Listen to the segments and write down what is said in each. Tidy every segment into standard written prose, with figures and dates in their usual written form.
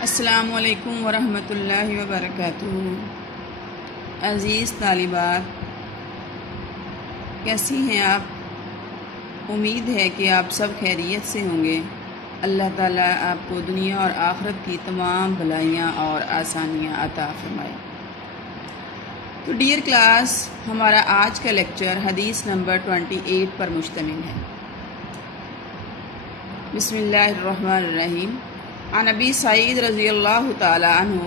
السلام علیکم ورحمۃ اللہ وبرکاتہ۔ عزیز طالبات، کیسی ہیں آپ؟ امید ہے کہ آپ سب خیریت سے ہوں گے۔ اللہ تعالیٰ آپ کو دنیا اور آخرت کی تمام بھلائیاں اور آسانیاں عطا فرمائے۔ تو ڈیئر کلاس، ہمارا آج کا لیکچر حدیث نمبر 28 پر مشتمل ہے۔ بسم اللہ الرحمن الرحیم۔ عن ابی سعید رضی اللہ تعالی عنہ،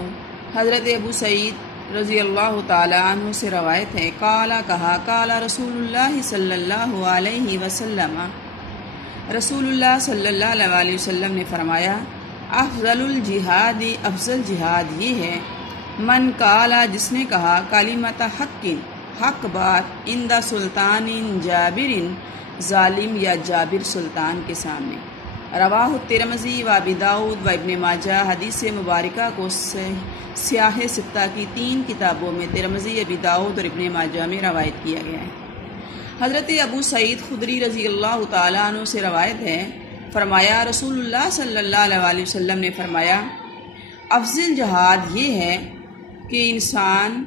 حضرت ابو سعید رضی اللہ تعالی عنہ سے روایت ہے، کہا رسول اللہ صلی اللہ علیہ وسلم، رسول اللہ صلی اللہ علیہ وسلم نے فرمایا، افضل الجہاد، افضل جہاد یہ ہے، من قالا، جس نے کہا، کلمۃ حق، حق بات، عند سلطان جابر، ظالم یا جابر سلطان کے سامنے۔ رواہ الترمذی و ابی داؤد و ابن ماجہ، حدیث مبارکہ کو سیاہ ستہ کی 3 کتابوں میں ترمذی، ابی داؤد اور ابن ماجہ میں روایت کیا گیا ہے۔ حضرت ابو سعید خدری رضی اللہ تعالیٰ عنہ سے روایت ہے، فرمایا رسول اللہ صلی اللہ علیہ وسلم نے فرمایا، افضل جہاد یہ ہے کہ انسان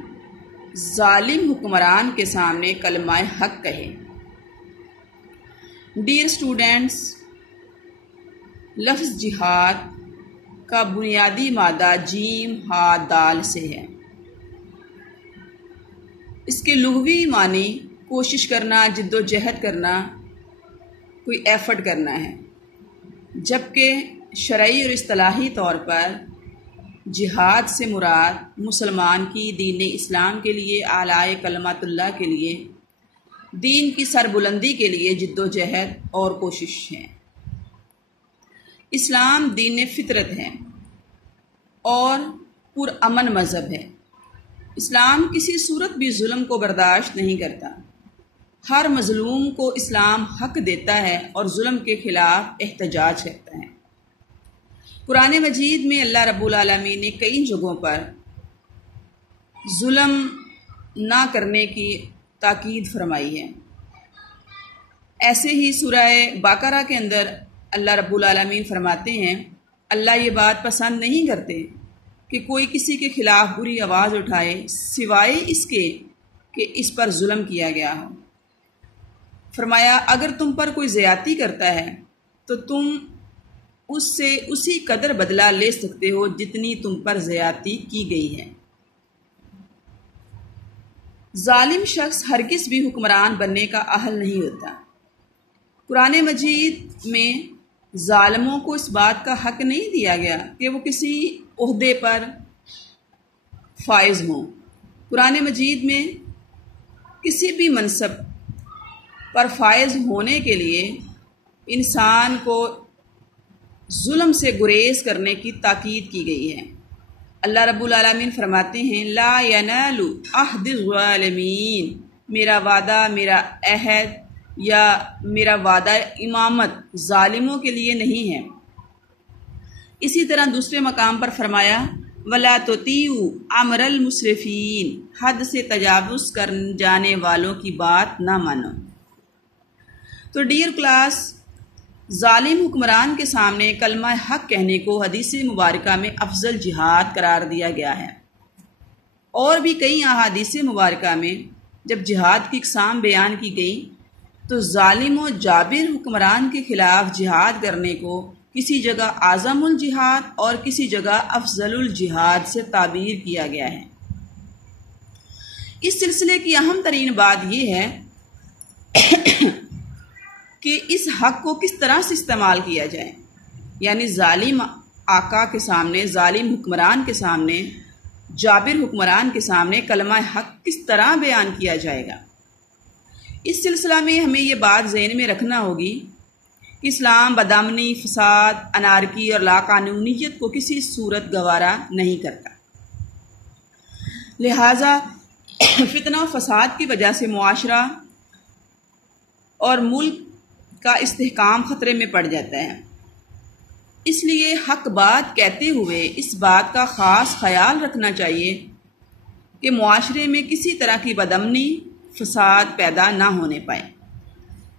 ظالم حکمران کے سامنے کلمہ حق کہے۔ ڈیئر اسٹوڈینٹس، لفظ جہاد کا بنیادی مادہ جیم ہا دال سے ہے۔ اس کے لغوی معنی کوشش کرنا، جد و جہد کرنا، کوئی ایفرٹ کرنا ہے، جبکہ شرعی اور اصطلاحی طور پر جہاد سے مراد مسلمان کی دین اسلام کے لیے، اعلیٰ کلمات اللہ کے لیے، دین کی سربلندی کے لیے جد و جہد اور کوشش ہے۔ اسلام دین فطرت ہے اور پرامن مذہب ہے۔ اسلام کسی صورت بھی ظلم کو برداشت نہیں کرتا۔ ہر مظلوم کو اسلام حق دیتا ہے اور ظلم کے خلاف احتجاج کرتا ہے۔ قرآن مجید میں اللہ رب العالمین نے کئی جگہوں پر ظلم نہ کرنے کی تاکید فرمائی ہے۔ ایسے ہی سورہ بقرہ کے اندر اللہ رب العالمین فرماتے ہیں، اللہ یہ بات پسند نہیں کرتے کہ کوئی کسی کے خلاف بری آواز اٹھائے سوائے اس کے کہ اس پر ظلم کیا گیا ہو۔ فرمایا، اگر تم پر کوئی زیادتی کرتا ہے تو تم اس سے اسی قدر بدلہ لے سکتے ہو جتنی تم پر زیادتی کی گئی ہے۔ ظالم شخص ہرگز بھی حکمران بننے کا اہل نہیں ہوتا۔ قرآن مجید میں ظالموں کو اس بات کا حق نہیں دیا گیا کہ وہ کسی عہدے پر فائز ہوں۔ قرآن مجید میں کسی بھی منصب پر فائز ہونے کے لیے انسان کو ظلم سے گریز کرنے کی تاکید کی گئی ہے۔ اللہ رب العالمین فرماتے ہیں، لا ینال عہد الظالمین، میرا وعدہ، میرا عہد یا میرا وعدہ امامت ظالموں کے لیے نہیں ہے۔ اسی طرح دوسرے مقام پر فرمایا، وَلَا تُطِیعُوا أَمْرَ الْمُسْرِفِینَ، حد سے تجاوز کر جانے والوں کی بات نہ مانو۔ تو ڈیئر کلاس، ظالم حکمران کے سامنے کلمہ حق کہنے کو حدیث مبارکہ میں افضل جہاد قرار دیا گیا ہے۔ اور بھی کئی احادیث مبارکہ میں جب جہاد کی اقسام بیان کی گئی تو ظالم و جابر حکمران کے خلاف جہاد کرنے کو کسی جگہ اعظم الجہاد اور کسی جگہ افضل الجہاد سے تعبیر کیا گیا ہے۔ اس سلسلے کی اہم ترین بات یہ ہے کہ اس حق کو کس طرح سے استعمال کیا جائے، یعنی ظالم آقا کے سامنے، ظالم حکمران کے سامنے، جابر حکمران کے سامنے کلمہ حق کس طرح بیان کیا جائے گا۔ اس سلسلہ میں ہمیں یہ بات ذہن میں رکھنا ہوگی کہ اسلام بدامنی، فساد، انارکی اور لاقانونیت کو کسی صورت گوارا نہیں کرتا۔ لہٰذا فتنہ و فساد کی وجہ سے معاشرہ اور ملک کا استحکام خطرے میں پڑ جاتا ہے۔ اس لیے حق بات کہتے ہوئے اس بات کا خاص خیال رکھنا چاہیے کہ معاشرے میں کسی طرح کی بدامنی، فساد پیدا نہ ہونے پائے۔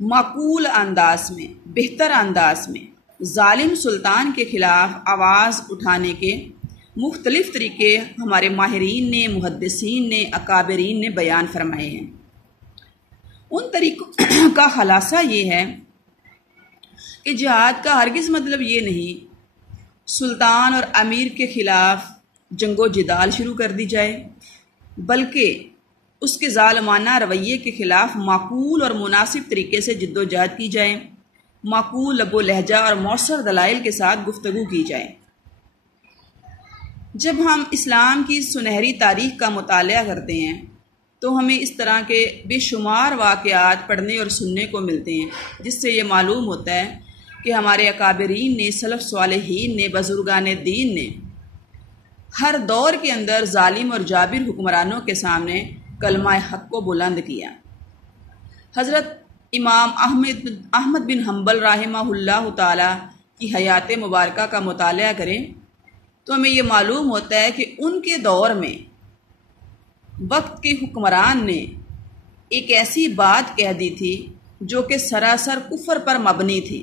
معقول انداز میں، بہتر انداز میں ظالم سلطان کے خلاف آواز اٹھانے کے مختلف طریقے ہمارے ماہرین نے، محدثین نے، اکابرین نے بیان فرمائے ہیں۔ ان طریقوں کا خلاصہ یہ ہے کہ جہاد کا ہرگز مطلب یہ نہیں سلطان اور امیر کے خلاف جنگ و جدال شروع کر دی جائے، بلکہ اس کے ظالمانہ رویے کے خلاف معقول اور مناسب طریقے سے جد و جہد کی جائے، معقول لب و لہجہ اور مؤثر دلائل کے ساتھ گفتگو کی جائے۔ جب ہم اسلام کی سنہری تاریخ کا مطالعہ کرتے ہیں تو ہمیں اس طرح کے بے شمار واقعات پڑھنے اور سننے کو ملتے ہیں، جس سے یہ معلوم ہوتا ہے کہ ہمارے اکابرین نے، سلف صالحین نے، بزرگان دین نے ہر دور کے اندر ظالم اور جابر حکمرانوں کے سامنے کلمہ حق کو بلند کیا۔ حضرت امام احمد بن حنبل رحمہ اللہ تعالی کی حیات مبارکہ کا مطالعہ کریں تو ہمیں یہ معلوم ہوتا ہے کہ ان کے دور میں وقت کے حکمران نے ایک ایسی بات کہہ دی تھی جو کہ سراسر کفر پر مبنی تھی،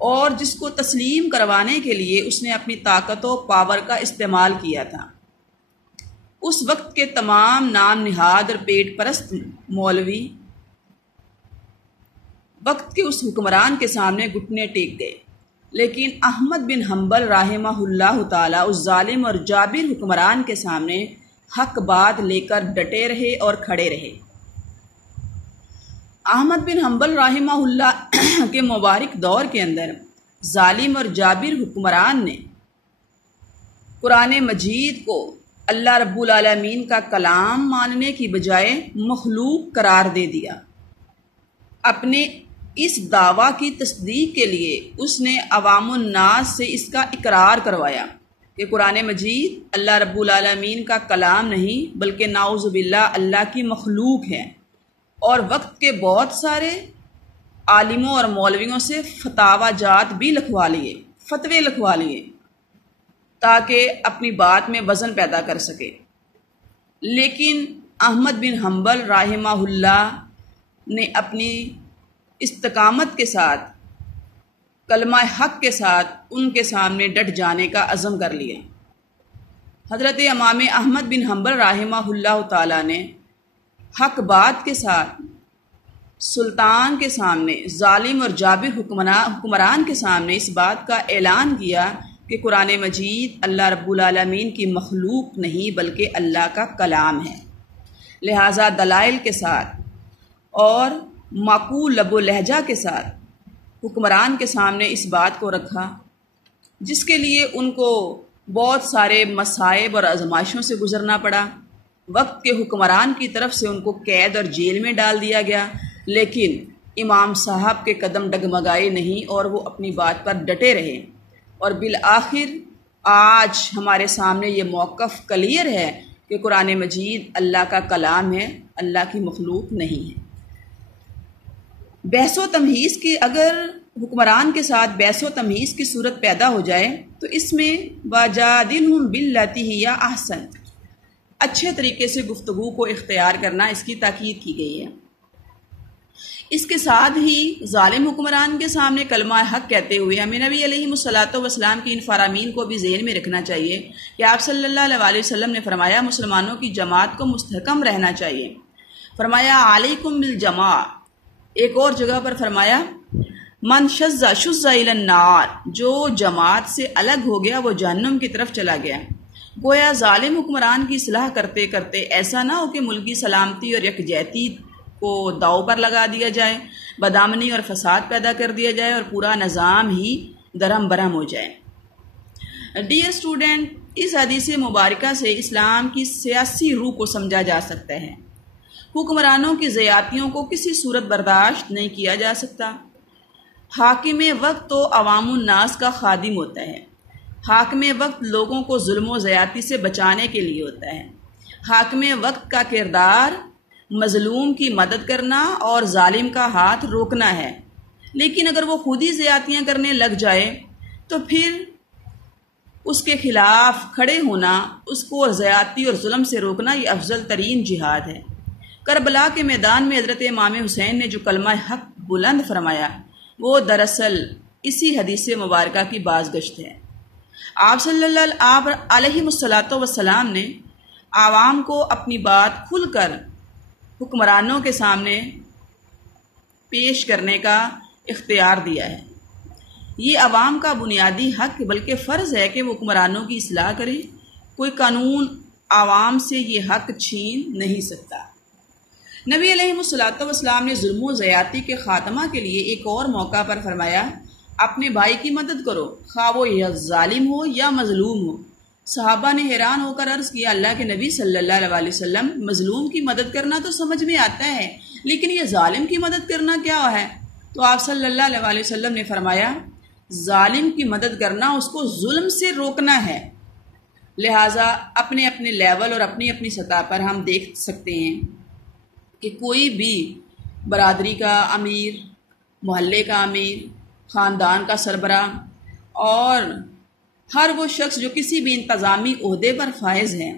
اور جس کو تسلیم کروانے کے لیے اس نے اپنی طاقت و پاور کا استعمال کیا تھا۔ اس وقت کے تمام نام نہاد اور پیٹ پرست مولوی وقت کے اس حکمران کے سامنے گھٹنے ٹیک گئے، لیکن احمد بن حنبل رحمہ اللہ تعالی اس ظالم اور جابر حکمران کے سامنے حق بات لے کر ڈٹے رہے اور کھڑے رہے۔ احمد بن حنبل رحمہ اللہ کے مبارک دور کے اندر ظالم اور جابر حکمران نے قرآن مجید کو اللہ رب العالمین کا کلام ماننے کی بجائے مخلوق قرار دے دیا۔ اپنے اس دعویٰ کی تصدیق کے لیے اس نے عوام الناس سے اس کا اقرار کروایا کہ قرآن مجید اللہ رب العالمین کا کلام نہیں بلکہ نعوذ باللہ اللہ کی مخلوق ہے، اور وقت کے بہت سارے عالموں اور مولویوں سے فتاوی جات بھی فتوے لکھوا لیے تاکہ اپنی بات میں وزن پیدا کر سکے۔ لیکن احمد بن حنبل رحمہ اللہ نے اپنی استقامت کے ساتھ، کلمہ حق کے ساتھ ان کے سامنے ڈٹ جانے کا عزم کر لیا۔ حضرت امام احمد بن حنبل رحمہ اللہ تعالیٰ نے حق بات کے ساتھ سلطان کے سامنے، ظالم اور جابر حکمران کے سامنے اس بات کا اعلان کیا کہ قرآن مجید اللہ رب العالمین کی مخلوق نہیں بلکہ اللہ کا کلام ہے۔ لہٰذا دلائل کے ساتھ اور معقول لب و لہجہ کے ساتھ حکمران کے سامنے اس بات کو رکھا، جس کے لیے ان کو بہت سارے مصائب اور آزمائشوں سے گزرنا پڑا۔ وقت کے حکمران کی طرف سے ان کو قید اور جیل میں ڈال دیا گیا، لیکن امام صاحب کے قدم ڈگمگائے نہیں اور وہ اپنی بات پر ڈٹے رہے، اور بالآخر آج ہمارے سامنے یہ موقف کلیئر ہے کہ قرآن مجید اللہ کا کلام ہے، اللہ کی مخلوق نہیں ہے۔ بحث و تمہیز کی اگر حکمران کے ساتھ بحث و تمہیز کی صورت پیدا ہو جائے تو اس میں وَجَادِلْهُمْ بِالَّتِي هِيَ أَحْسَنُ اچھے طریقے سے گفتگو کو اختیار کرنا، اس کی تاکید کی گئی ہے۔ اس کے ساتھ ہی ظالم حکمران کے سامنے کلمہ حق کہتے ہوئے ہمیں نبی علیہ الصلوۃ والسلام کی ان فرامین کو بھی ذہن میں رکھنا چاہیے کہ آپ صلی اللہ علیہ وسلم نے فرمایا مسلمانوں کی جماعت کو مستحکم رہنا چاہیے۔ فرمایا علیکم بالجماع، ایک اور جگہ پر فرمایا من شذ الی النار، جو جماعت سے الگ ہو گیا وہ جہنم کی طرف چلا گیا۔ گویا ظالم حکمران کی اصلاح کرتے کرتے ایسا نہ ہو کہ ملکی سلامتی اور یکجہتی کو داؤ پر لگا دیا جائے، بدامنی اور فساد پیدا کر دیا جائے اور پورا نظام ہی درہم برہم ہو جائے۔ ڈیئر اسٹوڈنٹ، اس حدیث مبارکہ سے اسلام کی سیاسی روح کو سمجھا جا سکتا ہے۔ حکمرانوں کی زیادتیوں کو کسی صورت برداشت نہیں کیا جا سکتا۔ حاکم وقت تو عوام الناس کا خادم ہوتا ہے۔ حاکم وقت لوگوں کو ظلم و زیادتی سے بچانے کے لیے ہوتا ہے۔ حاکم وقت کا کردار مظلوم کی مدد کرنا اور ظالم کا ہاتھ روکنا ہے، لیکن اگر وہ خود ہی زیادتیاں کرنے لگ جائے تو پھر اس کے خلاف کھڑے ہونا، اس کو زیادتی اور ظلم سے روکنا، یہ افضل ترین جہاد ہے۔ کربلا کے میدان میں حضرت امام حسین نے جو کلمہ حق بلند فرمایا وہ دراصل اسی حدیث مبارکہ کی بازگشت ہے۔ آپ صلی اللہ علیہ وسلم نے عوام کو اپنی بات کھل کر حکمرانوں کے سامنے پیش کرنے کا اختیار دیا ہے۔ یہ عوام کا بنیادی حق بلکہ فرض ہے کہ وہ حکمرانوں کی اصلاح کرے۔ کوئی قانون عوام سے یہ حق چھین نہیں سکتا۔ نبی علیہ السلام نے ظلم و زیادتی کے خاتمہ کے لیے ایک اور موقع پر فرمایا، اپنے بھائی کی مدد کرو، خواہ وہ ظالم ہو یا مظلوم ہو۔ صحابہ نے حیران ہو کر عرض کیا، اللہ کے نبی صلی اللہ علیہ وسلم، مظلوم کی مدد کرنا تو سمجھ میں آتا ہے، لیکن یہ ظالم کی مدد کرنا کیا ہے؟ تو آپ صلی اللہ علیہ وسلم نے فرمایا، ظالم کی مدد کرنا اس کو ظلم سے روکنا ہے۔ لہٰذا اپنے اپنے لیول اور اپنی اپنی سطح پر ہم دیکھ سکتے ہیں کہ کوئی بھی برادری کا امیر، محلے کا امیر، خاندان کا سربراہ اور ہر وہ شخص جو کسی بھی انتظامی عہدے پر فائز ہے،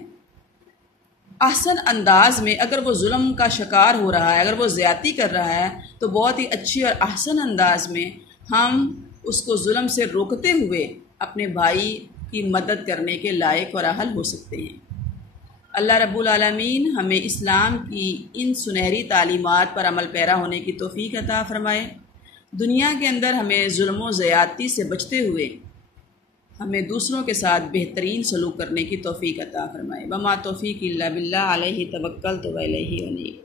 احسن انداز میں اگر وہ ظلم کا شکار ہو رہا ہے، اگر وہ زیادتی کر رہا ہے، تو بہت ہی اچھی اور احسن انداز میں ہم اس کو ظلم سے روکتے ہوئے اپنے بھائی کی مدد کرنے کے لائق اور اہل ہو سکتے ہیں۔ اللہ رب العالمین ہمیں اسلام کی ان سنہری تعلیمات پر عمل پیرا ہونے کی توفیق عطا فرمائے۔ دنیا کے اندر ہمیں ظلم و زیادتی سے بچتے ہوئے ہمیں دوسروں کے ساتھ بہترین سلوک کرنے کی توفیق عطا فرمائے۔ وما توفیق الا باللہ، علیہ توکلت و الیہ انیب۔